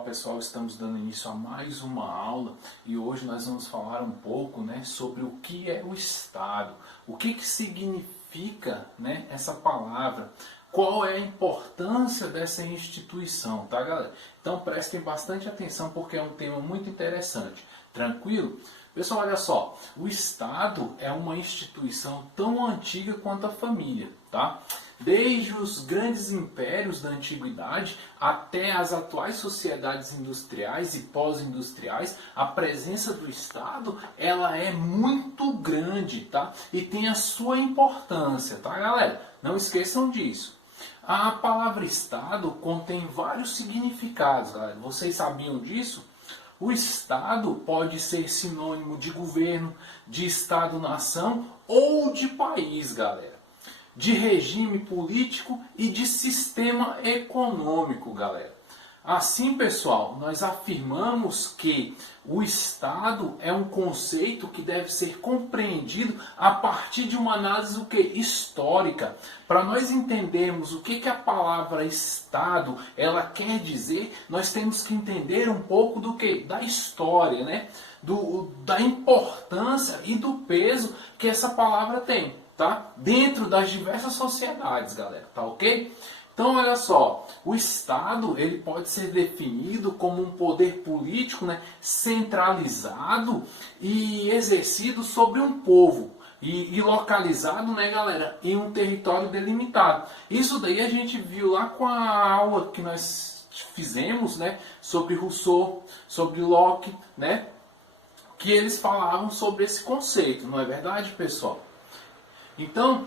Olá pessoal, estamos dando início a mais uma aula e hoje nós vamos falar um pouco, sobre o que é o Estado, o que significa, essa palavra, qual é a importância dessa instituição, tá galera? Então prestem bastante atenção porque é um tema muito interessante, tranquilo? Pessoal, olha só, o Estado é uma instituição tão antiga quanto a família, tá? Desde os grandes impérios da antiguidade até as atuais sociedades industriais e pós-industriais, a presença do Estado ela é muito grande, tá? E tem a sua importância, tá galera? Não esqueçam disso. A palavra Estado contém vários significados, galera. Vocês sabiam disso? O Estado pode ser sinônimo de governo, de Estado-nação ou de país, galera. De regime político e de sistema econômico, galera. Assim, pessoal, nós afirmamos que o Estado é um conceito que deve ser compreendido a partir de uma análise histórica. Para nós entendermos o que a palavra Estado ela quer dizer, nós temos que entender um pouco da história, da importância e do peso que essa palavra tem, tá? Dentro das diversas sociedades, galera, tá ok? Então, olha só, o Estado ele pode ser definido como um poder político, centralizado e exercido sobre um povo e localizado, galera, em um território delimitado. Isso daí a gente viu lá com a aula que nós fizemos, sobre Rousseau, sobre Locke, que eles falavam sobre esse conceito, não é verdade, pessoal? Então,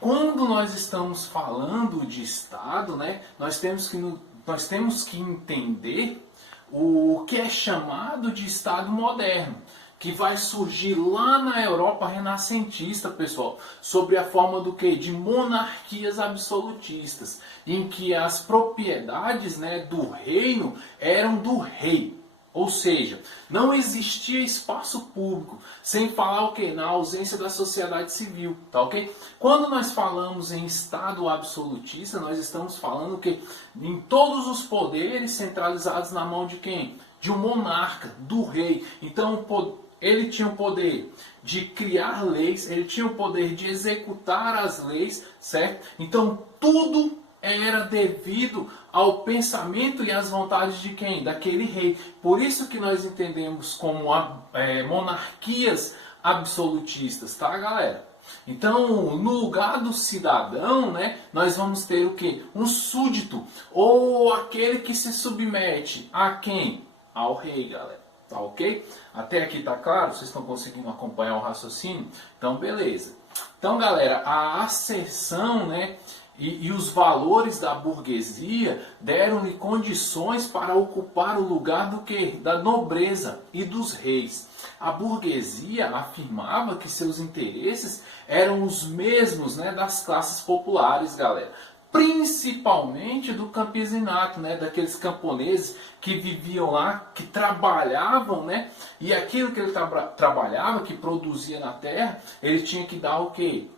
quando nós estamos falando de Estado, nós temos que entender o que é chamado de Estado moderno, que vai surgir lá na Europa renascentista, pessoal, sobre a forma de monarquias absolutistas, em que as propriedades, do reino eram do rei. Ou seja, não existia espaço público, sem falar na ausência da sociedade civil, tá ok? Quando nós falamos em Estado absolutista, nós estamos falando em todos os poderes centralizados na mão de quem? De um monarca, do rei. Então, ele tinha o poder de criar leis, ele tinha o poder de executar as leis, certo? Então, tudo era devido ao pensamento e às vontades de quem? Daquele rei. Por isso que nós entendemos como monarquias absolutistas, tá galera? Então, no lugar do cidadão, nós vamos ter o quê? Um súdito, ou aquele que se submete a quem? Ao rei, galera. Tá ok? Até aqui tá claro? Vocês estão conseguindo acompanhar o raciocínio? Então, beleza. Então, galera, a ascensão, e os valores da burguesia deram-lhe condições para ocupar o lugar da nobreza e dos reis. A burguesia afirmava que seus interesses eram os mesmos das classes populares, galera. Principalmente do campesinato, daqueles camponeses que viviam lá, que trabalhavam, e aquilo que ele trabalhava, que produzia na terra, ele tinha que dar o quê?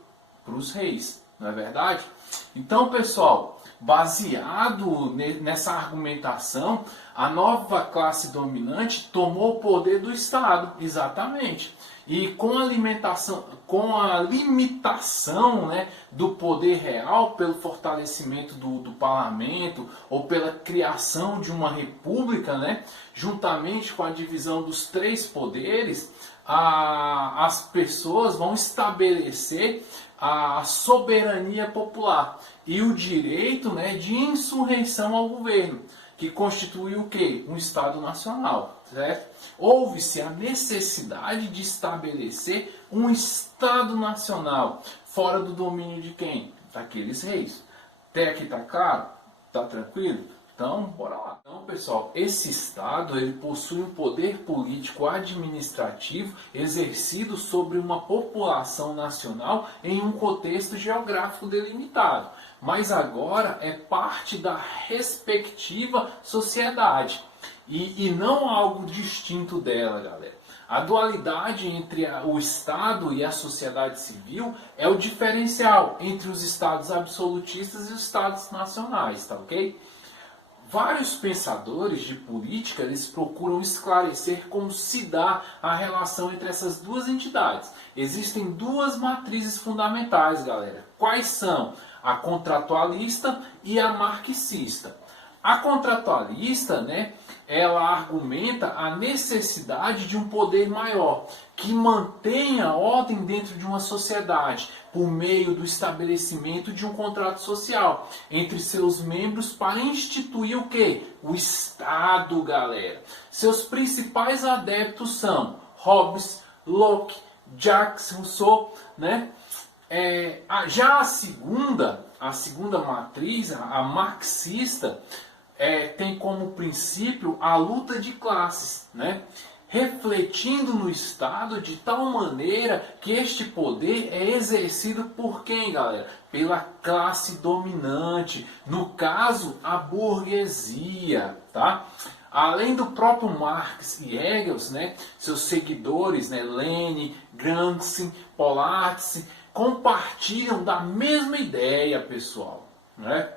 Para os reis, não é verdade? Então, pessoal, baseado nessa argumentação, a nova classe dominante tomou o poder do Estado, exatamente. E com a limitação do poder real pelo fortalecimento do parlamento ou pela criação de uma república, juntamente com a divisão dos três poderes, as pessoas vão estabelecer a soberania popular e o direito de insurreição ao governo, que constitui o quê? Um Estado nacional, certo? Houve-se a necessidade de estabelecer um Estado nacional, fora do domínio de quem? Daqueles reis. Até aqui tá claro? Tá tranquilo? Então, bora lá. Então, pessoal, esse Estado ele possui um poder político administrativo exercido sobre uma população nacional em um contexto geográfico delimitado. Mas agora é parte da respectiva sociedade e não algo distinto dela, galera. A dualidade entre o Estado e a sociedade civil é o diferencial entre os Estados absolutistas e os Estados nacionais, tá ok? vários pensadores de política eles procuram esclarecer como se dá a relação entre essas duas entidades. Existem duas matrizes fundamentais, galera. Quais são? A contratualista e a marxista. A contratualista, né, ela argumenta a necessidade de um poder maior, que mantenha a ordem dentro de uma sociedade, por meio do estabelecimento de um contrato social entre seus membros para instituir o quê? O Estado, galera. Seus principais adeptos são Hobbes, Locke, Jacques Rousseau, né? Já a segunda matriz, a marxista, tem como princípio a luta de classes, né? Refletindo no Estado de tal maneira que este poder é exercido por quem, galera? Pela classe dominante, no caso, a burguesia, tá? Além do próprio Marx e Engels, né, seus seguidores, né, Lenin, Gramsci, Polanyi, compartilham da mesma ideia, pessoal, né?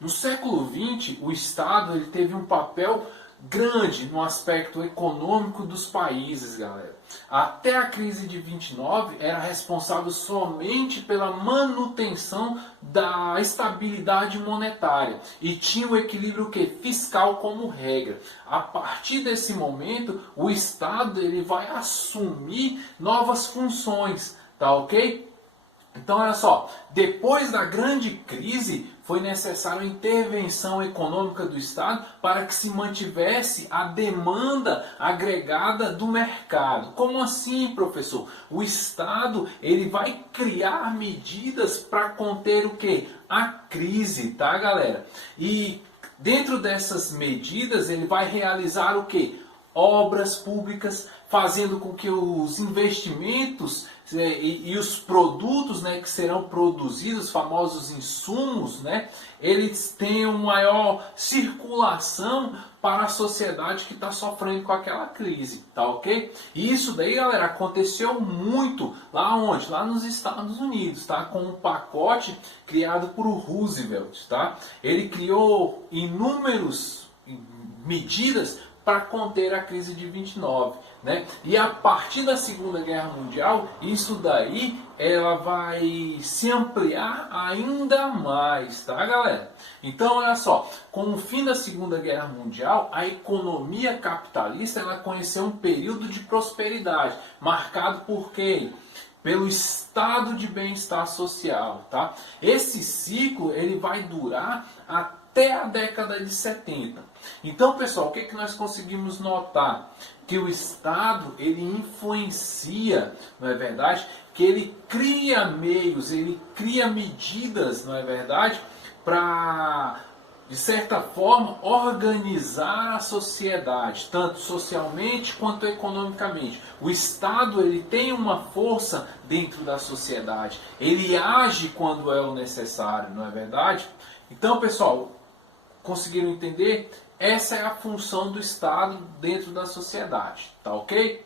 No século XX, o Estado ele teve um papel grande no aspecto econômico dos países, galera. Até a crise de 29 era responsável somente pela manutenção da estabilidade monetária e tinha o equilíbrio fiscal como regra. A partir desse momento, o Estado ele vai assumir novas funções, tá ok? Então, olha só, depois da grande crise, foi necessária a intervenção econômica do Estado para que se mantivesse a demanda agregada do mercado. Como assim, professor? O Estado ele vai criar medidas para conter o quê? A crise, tá, galera? E dentro dessas medidas, ele vai realizar o quê? Obras públicas, fazendo com que os investimentos e os produtos, né, que serão produzidos, os famosos insumos, né, eles tenham maior circulação para a sociedade que está sofrendo com aquela crise, tá ok? E isso daí, galera, aconteceu muito lá onde? Lá nos Estados Unidos, tá? Com um pacote criado por Roosevelt, tá? Ele criou inúmeras medidas para conter a crise de 29, né? E a partir da Segunda Guerra Mundial, isso daí ela vai se ampliar ainda mais, tá, galera? Então, olha só, com o fim da Segunda Guerra Mundial, a economia capitalista ela conheceu um período de prosperidade, marcado por quê? Pelo estado de bem-estar social, tá? Esse ciclo ele vai durar até a década de 70. Então, pessoal, o que nós conseguimos notar? Que o Estado ele influencia, não é verdade? Que ele cria meios, ele cria medidas, não é verdade? Para, de certa forma, organizar a sociedade, tanto socialmente quanto economicamente. O Estado ele tem uma força dentro da sociedade, ele age quando é o necessário, não é verdade? Então, pessoal, conseguiram entender? Essa é a função do Estado dentro da sociedade, tá ok?